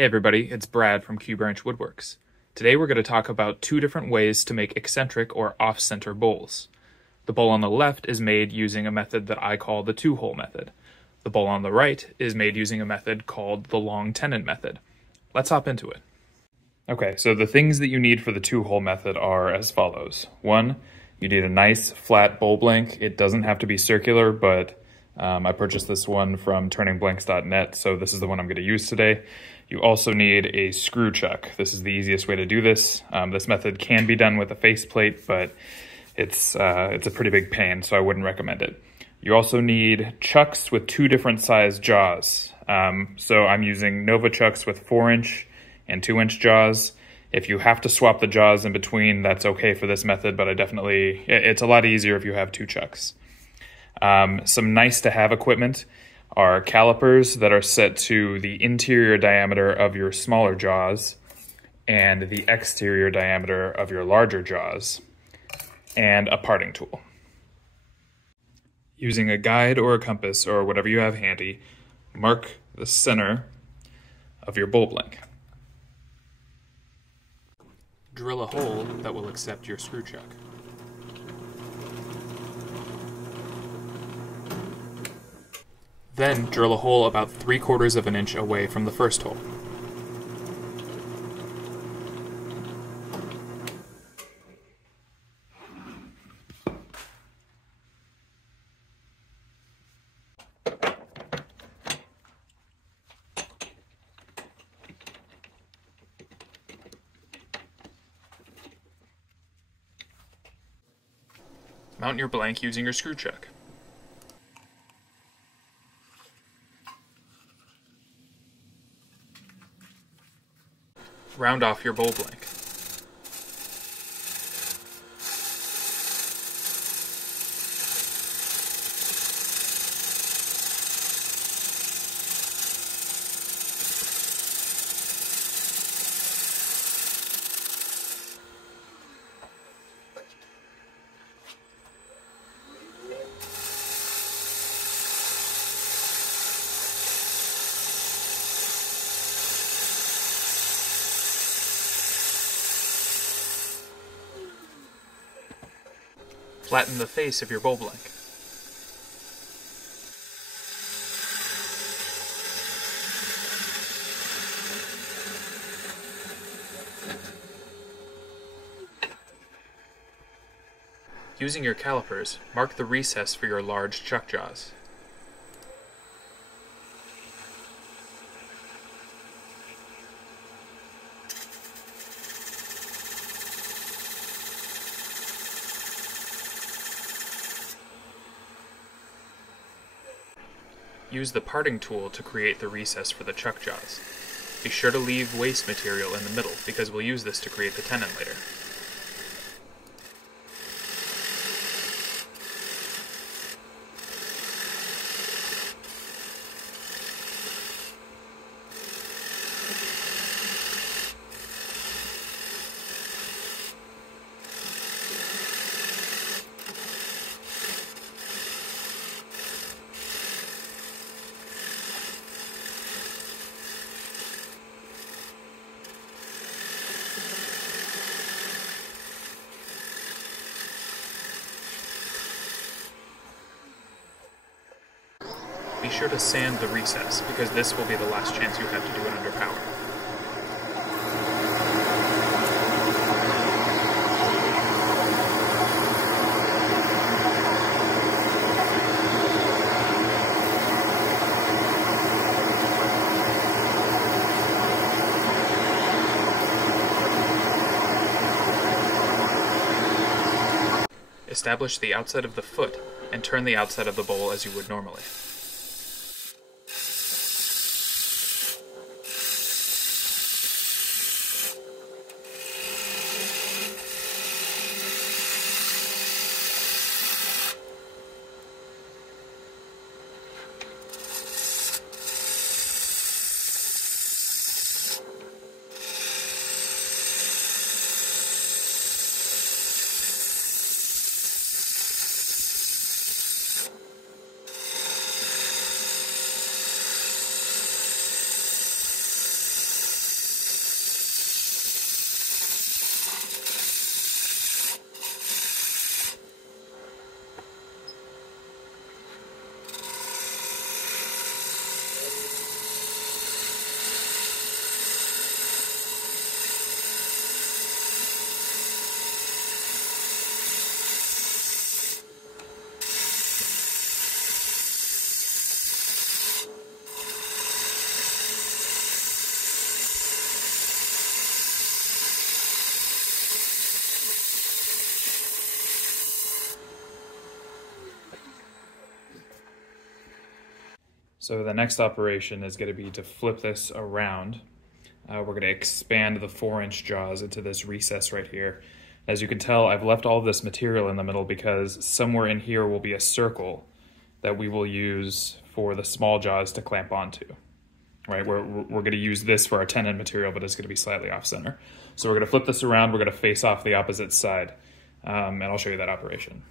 Hey everybody, it's Brad from Q Branch Woodworks. Today we're going to talk about two different ways to make eccentric or off-center bowls. The bowl on the left is made using a method that I call the two-hole method. The bowl on the right is made using a method called the long tenon method. Let's hop into it. Okay, so the things that you need for the two-hole method are as follows. One, you need a nice flat bowl blank. It doesn't have to be circular, but I purchased this one from turningblanks.net, so this is the one I'm going to use today. You also need a screw chuck. This is the easiest way to do this. This method can be done with a faceplate, but it's a pretty big pain, so I wouldn't recommend it. You also need chucks with two different size jaws. So I'm using Nova chucks with 4-inch and 2-inch jaws. If you have to swap the jaws in between, that's okay for this method, but it's a lot easier if you have two chucks. Some nice to have equipment are calipers that are set to the interior diameter of your smaller jaws and the exterior diameter of your larger jaws, and a parting tool. Using a guide or a compass or whatever you have handy, mark the center of your bowl blank. Drill a hole that will accept your screw chuck. Then drill a hole about 3/4 of an inch away from the first hole. Mount your blank using your screw chuck. Round off your bowl blank. Flatten the face of your bowl blank. Using your calipers, mark the recess for your large chuck jaws. Use the parting tool to create the recess for the chuck jaws. Be sure to leave waste material in the middle because we'll use this to create the tenon later. Be sure to sand the recess, because this will be the last chance you have to do it under power. Establish the outside of the foot and turn the outside of the bowl as you would normally. So the next operation is going to be to flip this around. We're going to expand the 4-inch jaws into this recess right here. As you can tell, I've left all of this material in the middle because somewhere in here will be a circle that we will use for the small jaws to clamp onto. Right, we're going to use this for our tenon material, but it's going to be slightly off center. So we're going to flip this around, we're going to face off the opposite side, and I'll show you that operation.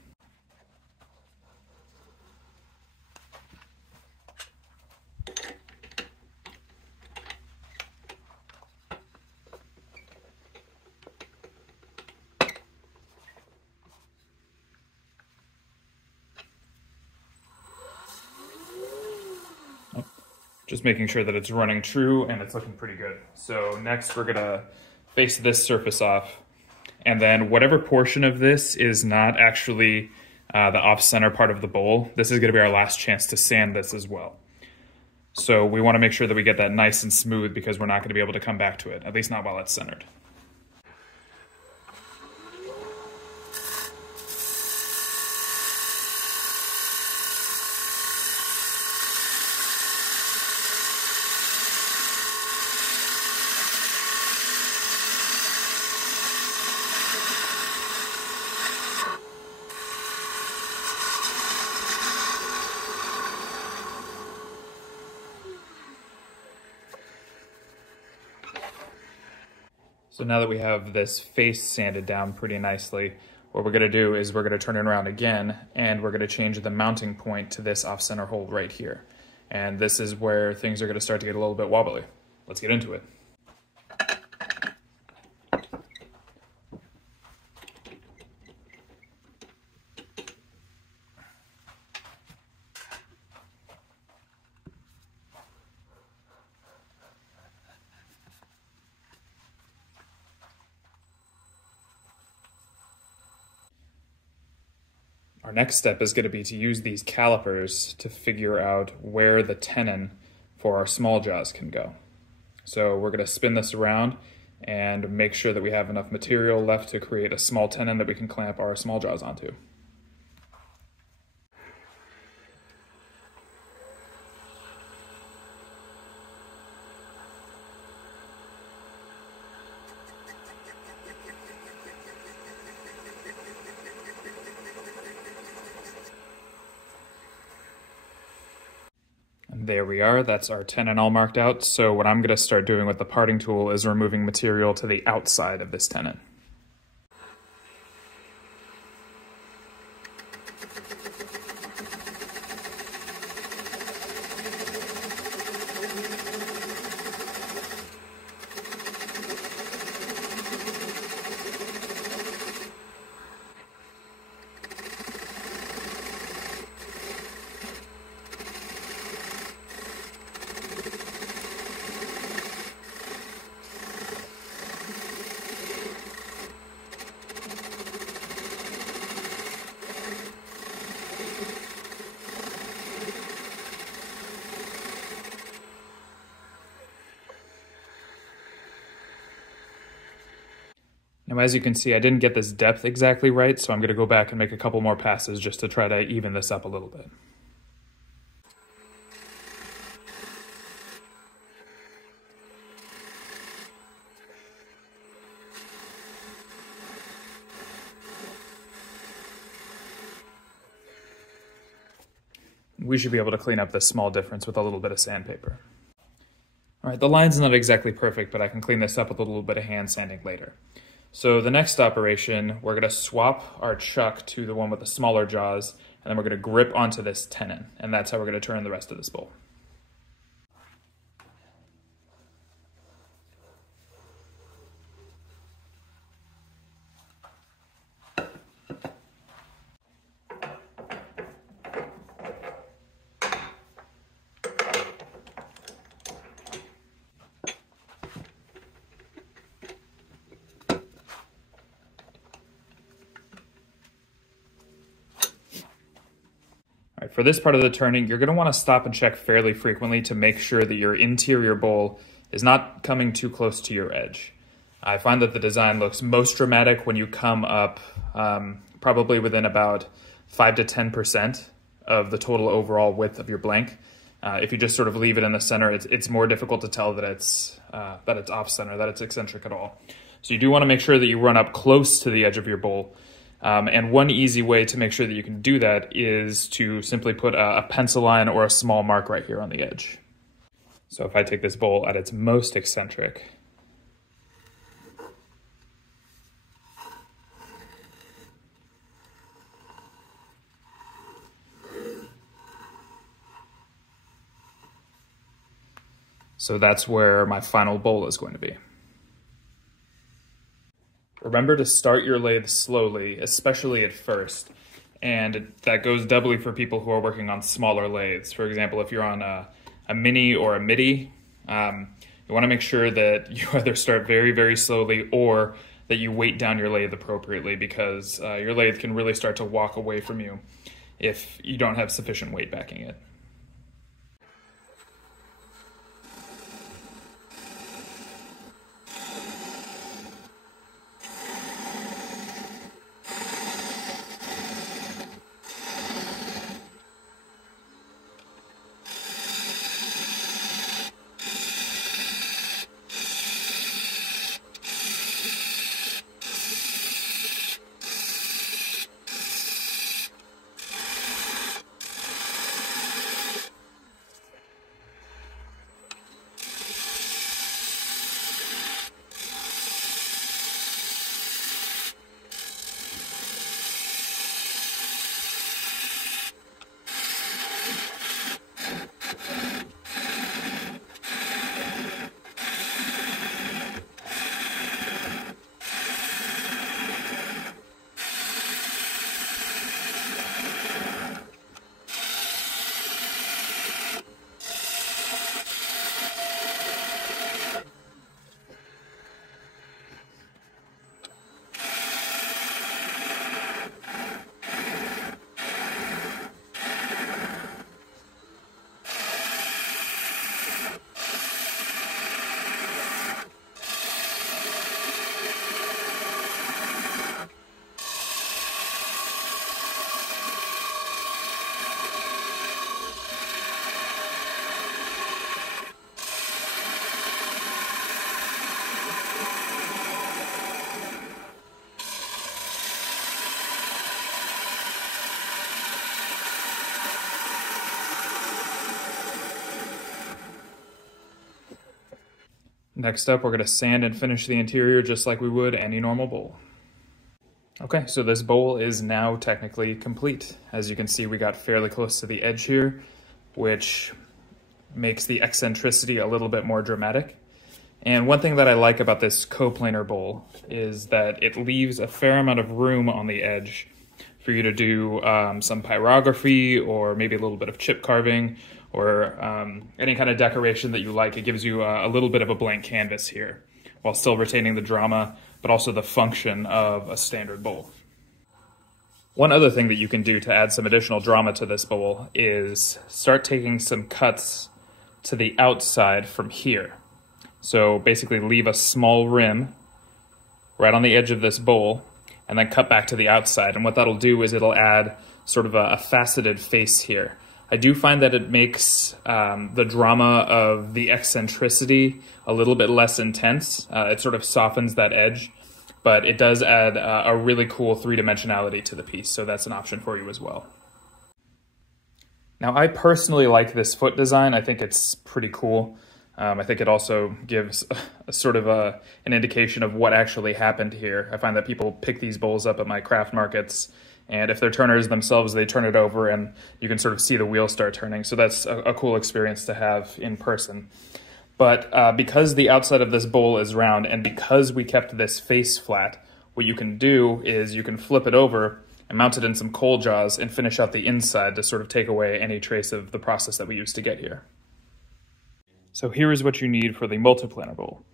Just making sure that it's running true and it's looking pretty good. So next we're gonna face this surface off, and then whatever portion of this is not actually the off-center part of the bowl, this is gonna be our last chance to sand this as well. So we wanna make sure that we get that nice and smooth because we're not gonna be able to come back to it, at least not while it's centered. So now that we have this face sanded down pretty nicely, what we're gonna do is we're gonna turn it around again, and we're gonna change the mounting point to this off-center hole right here. And this is where things are gonna start to get a little bit wobbly. Let's get into it. Our next step is going to be to use these calipers to figure out where the tenon for our small jaws can go. So we're going to spin this around and make sure that we have enough material left to create a small tenon that we can clamp our small jaws onto. There we are, that's our tenon all marked out. So what I'm gonna start doing with the parting tool is removing material to the outside of this tenon. Now, as you can see, I didn't get this depth exactly right, so I'm going to go back and make a couple more passes just to try to even this up a little bit. We should be able to clean up this small difference with a little bit of sandpaper. All right, the line's not exactly perfect, but I can clean this up with a little bit of hand sanding later. So the next operation, we're gonna swap our chuck to the one with the smaller jaws, and then we're gonna grip onto this tenon, and that's how we're gonna turn the rest of this bowl. All right, for this part of the turning, you're gonna wanna stop and check fairly frequently to make sure that your interior bowl is not coming too close to your edge. I find that the design looks most dramatic when you come up probably within about 5 to 10% of the total overall width of your blank. If you just sort of leave it in the center, it's more difficult to tell that it's off center, that it's eccentric at all. So you do want to make sure that you run up close to the edge of your bowl. And one easy way to make sure that you can do that is to simply put a pencil line or a small mark right here on the edge. So if I take this bowl at its most eccentric, so that's where my final bowl is going to be. Remember to start your lathe slowly, especially at first. And that goes doubly for people who are working on smaller lathes. For example, if you're on a mini or a midi, you want to make sure that you either start very, very slowly or that you weight down your lathe appropriately, because your lathe can really start to walk away from you if you don't have sufficient weight backing it. Next up, we're going to sand and finish the interior just like we would any normal bowl. Okay, so this bowl is now technically complete. As you can see, we got fairly close to the edge here, which makes the eccentricity a little bit more dramatic. And one thing that I like about this coplanar bowl is that it leaves a fair amount of room on the edge for you to do some pyrography or maybe a little bit of chip carving or any kind of decoration that you like. It gives you a little bit of a blank canvas here while still retaining the drama, but also the function of a standard bowl. One other thing that you can do to add some additional drama to this bowl is start taking some cuts to the outside from here. So basically leave a small rim right on the edge of this bowl and then cut back to the outside. And what that'll do is it'll add sort of a faceted face here. I do find that it makes the drama of the eccentricity a little bit less intense. It sort of softens that edge, but it does add a really cool three-dimensionality to the piece, so that's an option for you as well. Now, I personally like this foot design. I think it's pretty cool. I think it also gives a sort of an indication of what actually happened here. I find that people pick these bowls up at my craft markets, and if they're turners themselves, they turn it over and you can sort of see the wheel start turning. So that's a cool experience to have in person. But because the outside of this bowl is round and because we kept this face flat, what you can do is you can flip it over and mount it in some coal jaws and finish out the inside to sort of take away any trace of the process that we used to get here. So here is what you need for the multiplanar bowl.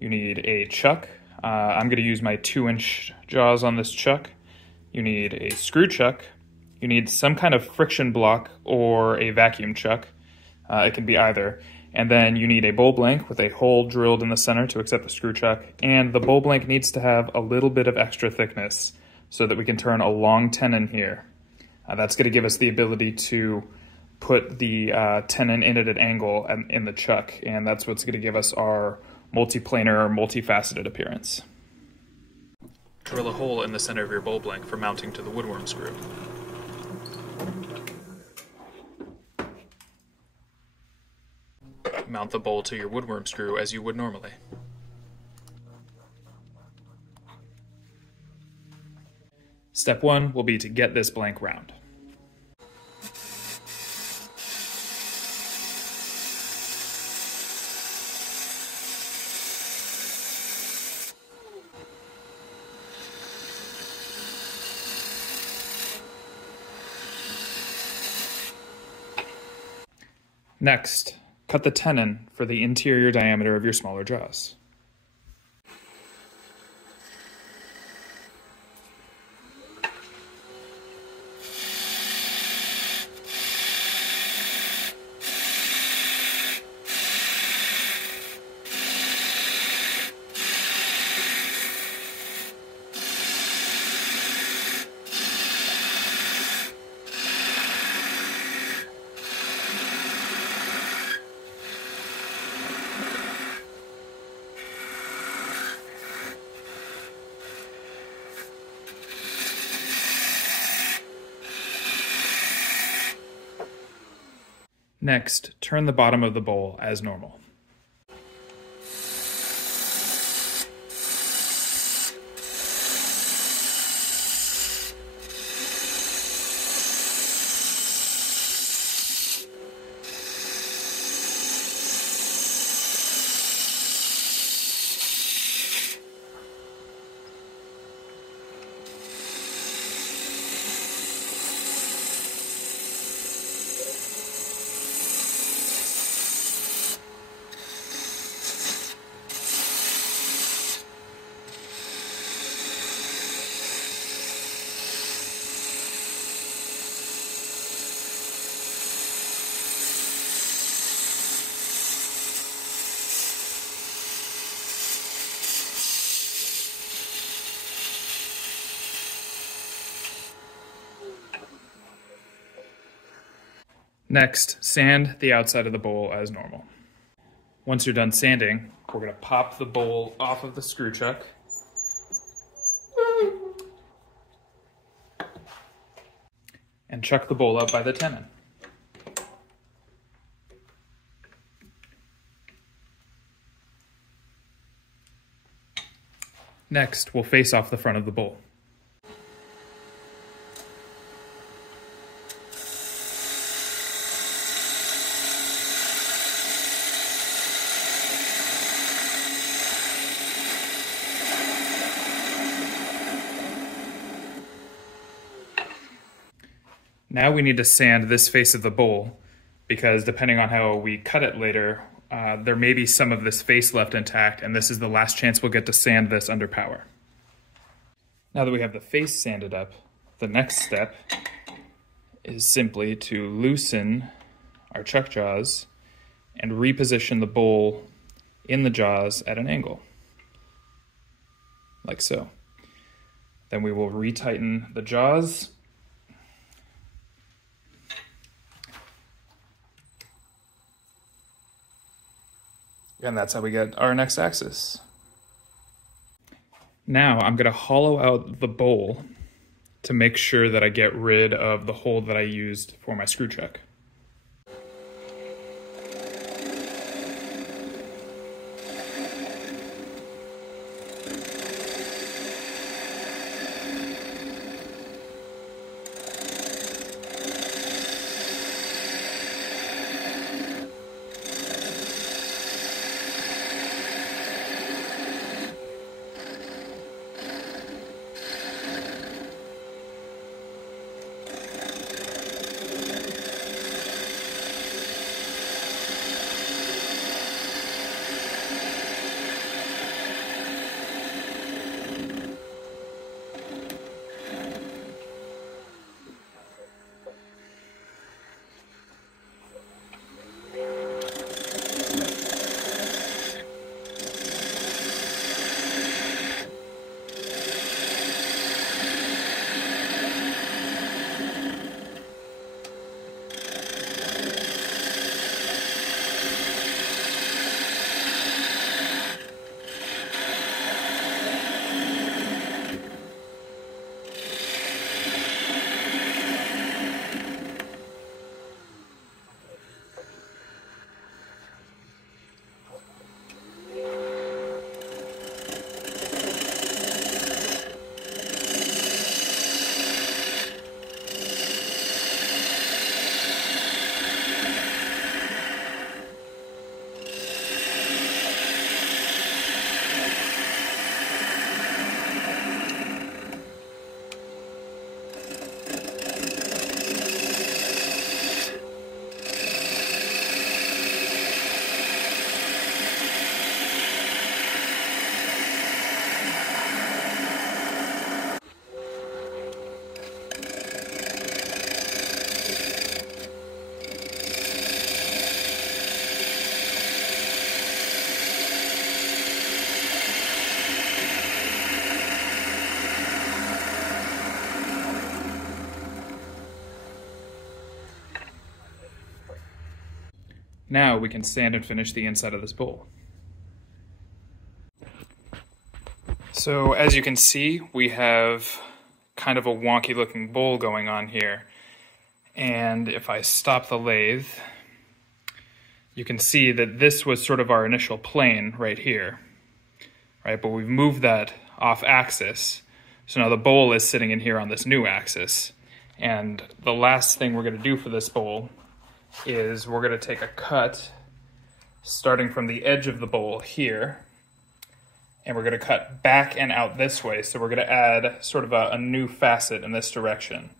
You need a chuck. I'm going to use my 2-inch jaws on this chuck. You need a screw chuck. You need some kind of friction block or a vacuum chuck. It can be either. And then you need a bowl blank with a hole drilled in the center to accept the screw chuck. And the bowl blank needs to have a little bit of extra thickness so that we can turn a long tenon here. That's going to give us the ability to put the tenon in at an angle in the chuck, and that's what's going to give us our multiplanar or multifaceted appearance. Drill a hole in the center of your bowl blank for mounting to the woodworm screw. Mount the bowl to your woodworm screw as you would normally. Step 1 will be to get this blank round. Next, cut the tenon for the interior diameter of your smaller jaws. Next, turn the bottom of the bowl as normal. Next, sand the outside of the bowl as normal. Once you're done sanding, we're going to pop the bowl off of the screw chuck. And chuck the bowl up by the tenon. Next, we'll face off the front of the bowl. Now we need to sand this face of the bowl because depending on how we cut it later, there may be some of this face left intact, and this is the last chance we'll get to sand this under power. Now that we have the face sanded up, the next step is simply to loosen our chuck jaws and reposition the bowl in the jaws at an angle, like so. Then we will retighten the jaws. And that's how we get our next axis. Now I'm going to hollow out the bowl to make sure that I get rid of the hole that I used for my screw chuck. Now we can sand and finish the inside of this bowl. So as you can see, we have kind of a wonky looking bowl going on here. And if I stop the lathe, you can see that this was sort of our initial plane right here, right? But we've moved that off axis. So now the bowl is sitting in here on this new axis. And the last thing we're gonna do for this bowl is we're gonna take a cut starting from the edge of the bowl here, and we're gonna cut back and out this way. So we're gonna add sort of a new facet in this direction.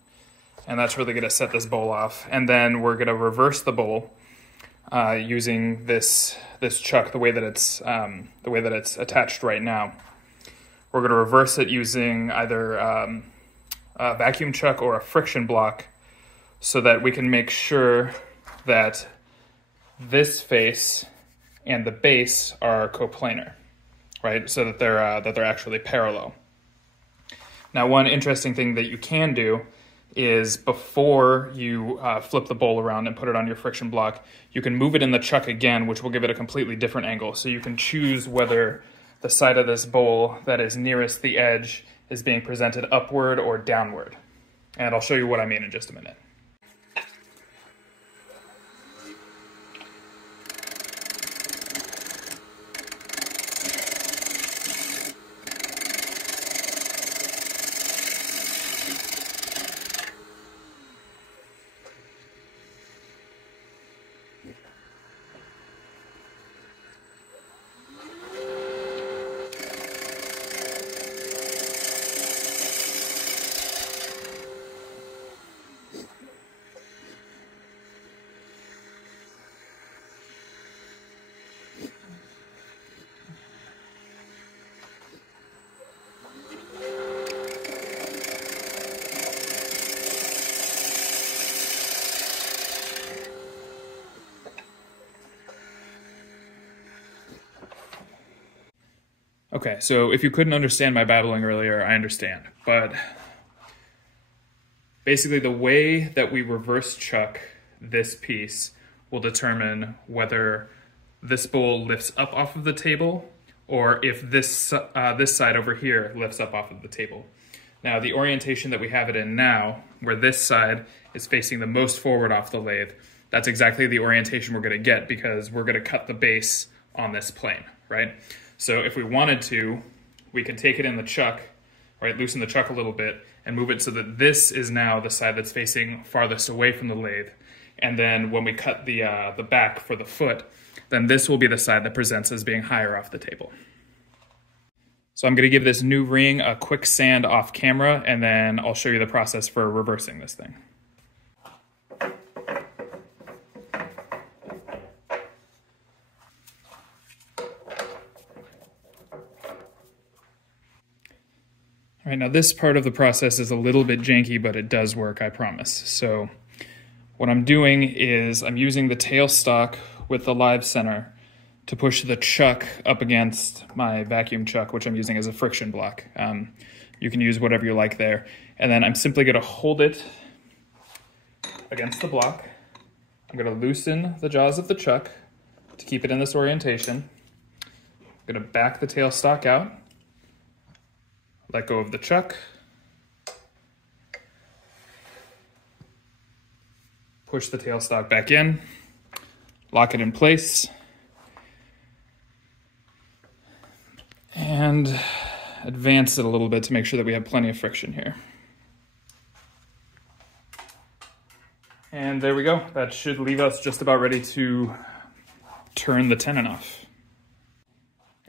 And that's really gonna set this bowl off. And then we're gonna reverse the bowl using this chuck the way that it's attached right now. We're going to reverse it using either a vacuum chuck or a friction block, so that we can make sure that this face and the base are coplanar, right? So that they're actually parallel. Now, one interesting thing that you can do is before you flip the bowl around and put it on your friction block, you can move it in the chuck again, which will give it a completely different angle. So you can choose whether the side of this bowl that is nearest the edge is being presented upward or downward. And I'll show you what I mean in just a minute. Okay, so if you couldn't understand my babbling earlier, I understand. But basically the way that we reverse chuck this piece will determine whether this bowl lifts up off of the table or if this side over here lifts up off of the table. Now, the orientation that we have it in now, where this side is facing the most forward off the lathe, that's exactly the orientation we're gonna get because we're gonna cut the base on this plane, right? So if we wanted to, we can take it in the chuck, right, loosen the chuck a little bit and move it so that this is now the side that's facing farthest away from the lathe. And then when we cut the back for the foot, then this will be the side that presents as being higher off the table. So I'm gonna give this new ring a quick sand off camera, and then I'll show you the process for reversing this thing. All right, now this part of the process is a little bit janky, but it does work, I promise. So what I'm doing is I'm using the tailstock with the live center to push the chuck up against my vacuum chuck, which I'm using as a friction block. You can use whatever you like there. And then I'm simply gonna hold it against the block. I'm gonna loosen the jaws of the chuck to keep it in this orientation. I'm gonna back the tailstock out. Let go of the chuck. Push the tailstock back in. Lock it in place. And advance it a little bit to make sure that we have plenty of friction here. And there we go. That should leave us just about ready to turn the tenon off.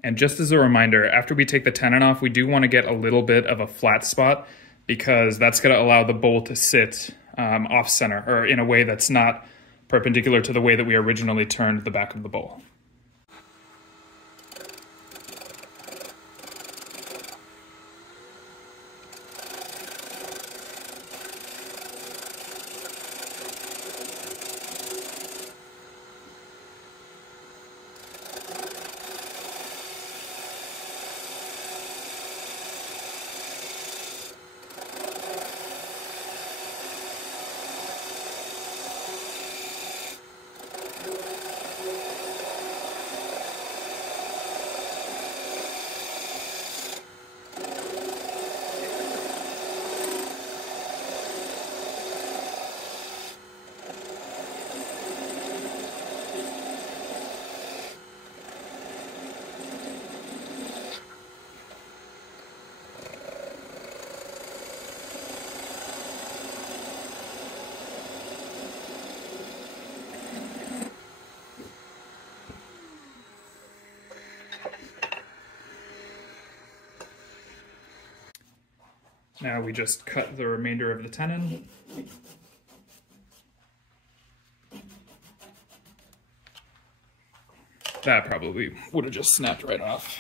And just as a reminder, after we take the tenon off, we do want to get a little bit of a flat spot because that's going to allow the bowl to sit off center or in a way that's not perpendicular to the way that we originally turned the back of the bowl. Now we just cut the remainder of the tenon. That probably would have just snapped right off.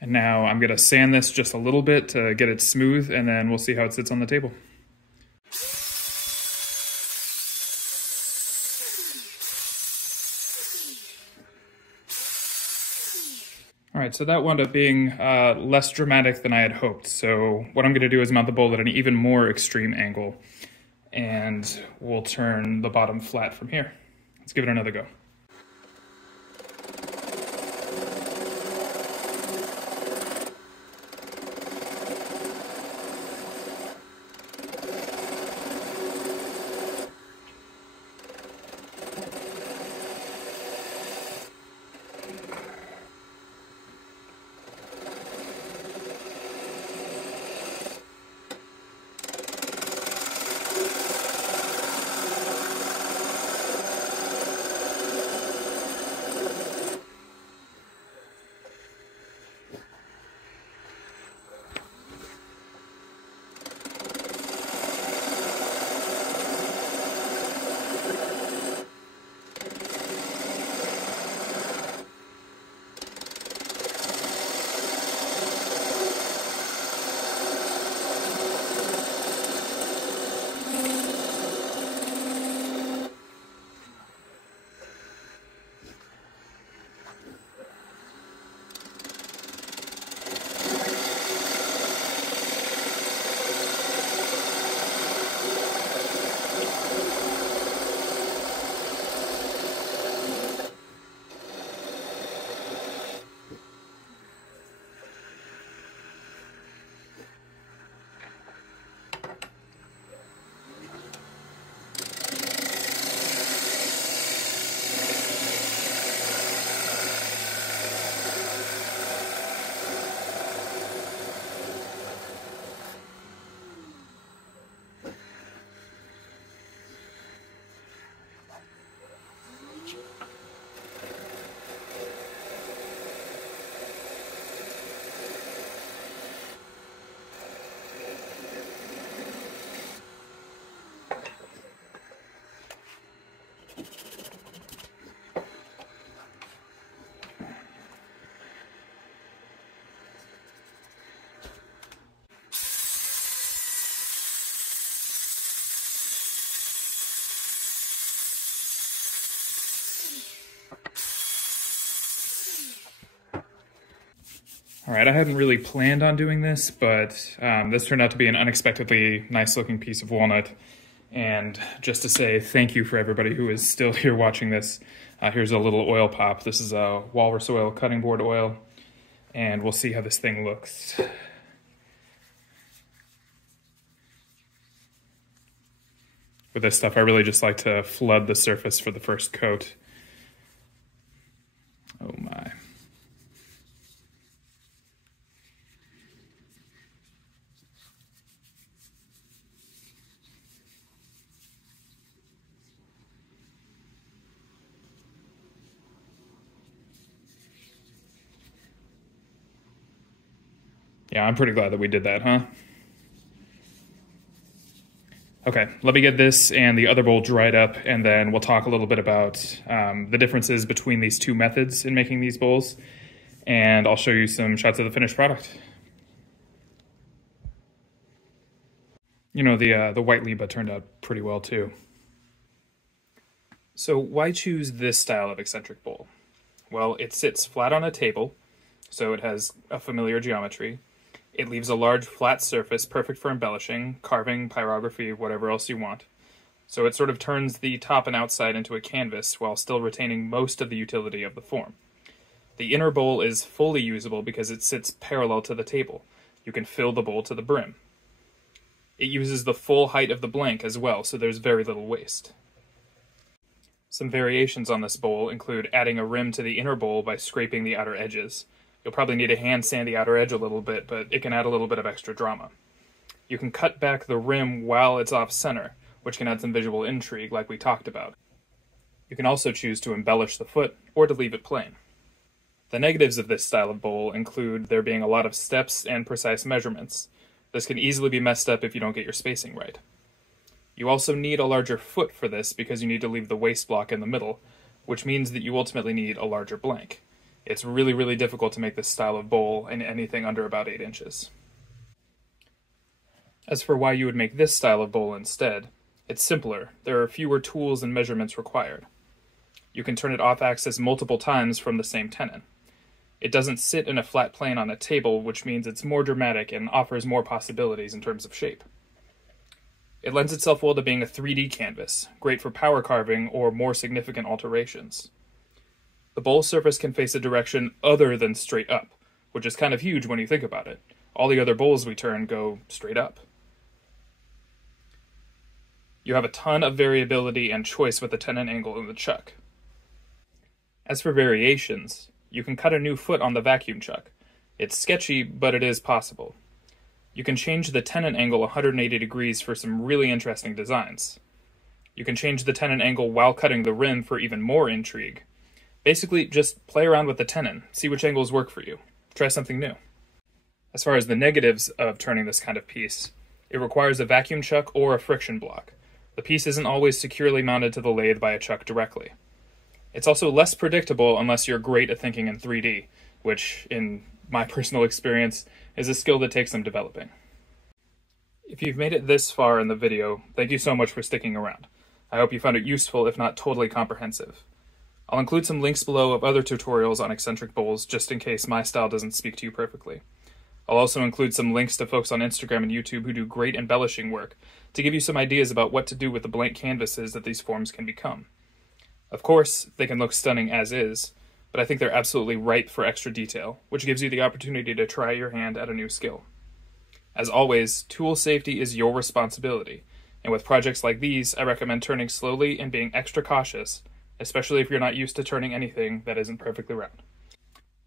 And now I'm gonna sand this just a little bit to get it smooth, and then we'll see how it sits on the table. All right, so that wound up being less dramatic than I had hoped. So what I'm gonna do is mount the bowl at an even more extreme angle, and we'll turn the bottom flat from here. Let's give it another go. All right, I hadn't really planned on doing this, but this turned out to be an unexpectedly nice looking piece of walnut. And just to say thank you for everybody who is still here watching this, here's a little oil pop. This is a walrus oil cutting board oil, and we'll see how this thing looks. With this stuff, I really just like to flood the surface for the first coat. Oh my. Yeah, I'm pretty glad that we did that, huh? Okay, let me get this and the other bowl dried up, and then we'll talk a little bit about the differences between these two methods in making these bowls, and I'll show you some shots of the finished product. You know, the white Liba turned out pretty well too. So why choose this style of eccentric bowl? Well, it sits flat on a table, so it has a familiar geometry. It leaves a large flat surface perfect for embellishing, carving, pyrography, whatever else you want. So it sort of turns the top and outside into a canvas while still retaining most of the utility of the form. The inner bowl is fully usable because it sits parallel to the table. You can fill the bowl to the brim. It uses the full height of the blank as well, so there's very little waste. Some variations on this bowl include adding a rim to the inner bowl by scraping the outer edges. You'll probably need to hand sand the outer edge a little bit, but it can add a little bit of extra drama. You can cut back the rim while it's off center, which can add some visual intrigue like we talked about. You can also choose to embellish the foot or to leave it plain. The negatives of this style of bowl include there being a lot of steps and precise measurements. This can easily be messed up if you don't get your spacing right. You also need a larger foot for this because you need to leave the waste block in the middle, which means that you ultimately need a larger blank. It's really difficult to make this style of bowl in anything under about 8 inches. As for why you would make this style of bowl instead, it's simpler. There are fewer tools and measurements required. You can turn it off-axis multiple times from the same tenon. It doesn't sit in a flat plane on a table, which means it's more dramatic and offers more possibilities in terms of shape. It lends itself well to being a 3D canvas, great for power carving or more significant alterations. The bowl surface can face a direction other than straight up, which is kind of huge when you think about it. All the other bowls we turn go straight up. You have a ton of variability and choice with the tenon angle in the chuck. As for variations, you can cut a new foot on the vacuum chuck. It's sketchy, but it is possible. You can change the tenon angle 180 degrees for some really interesting designs. You can change the tenon angle while cutting the rim for even more intrigue. Basically, just play around with the tenon, see which angles work for you. Try something new. As far as the negatives of turning this kind of piece, it requires a vacuum chuck or a friction block. The piece isn't always securely mounted to the lathe by a chuck directly. It's also less predictable unless you're great at thinking in 3D, which, in my personal experience, is a skill that takes some developing. If you've made it this far in the video, thank you so much for sticking around. I hope you found it useful, if not totally comprehensive. I'll include some links below of other tutorials on eccentric bowls, just in case my style doesn't speak to you perfectly. I'll also include some links to folks on Instagram and YouTube who do great embellishing work, to give you some ideas about what to do with the blank canvases that these forms can become. Of course, they can look stunning as is, but I think they're absolutely ripe for extra detail, which gives you the opportunity to try your hand at a new skill. As always, tool safety is your responsibility, and with projects like these, I recommend turning slowly and being extra cautious, especially if you're not used to turning anything that isn't perfectly round.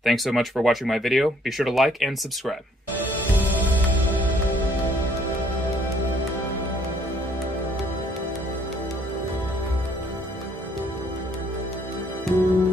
Thanks so much for watching my video. Be sure to like and subscribe. Thank you.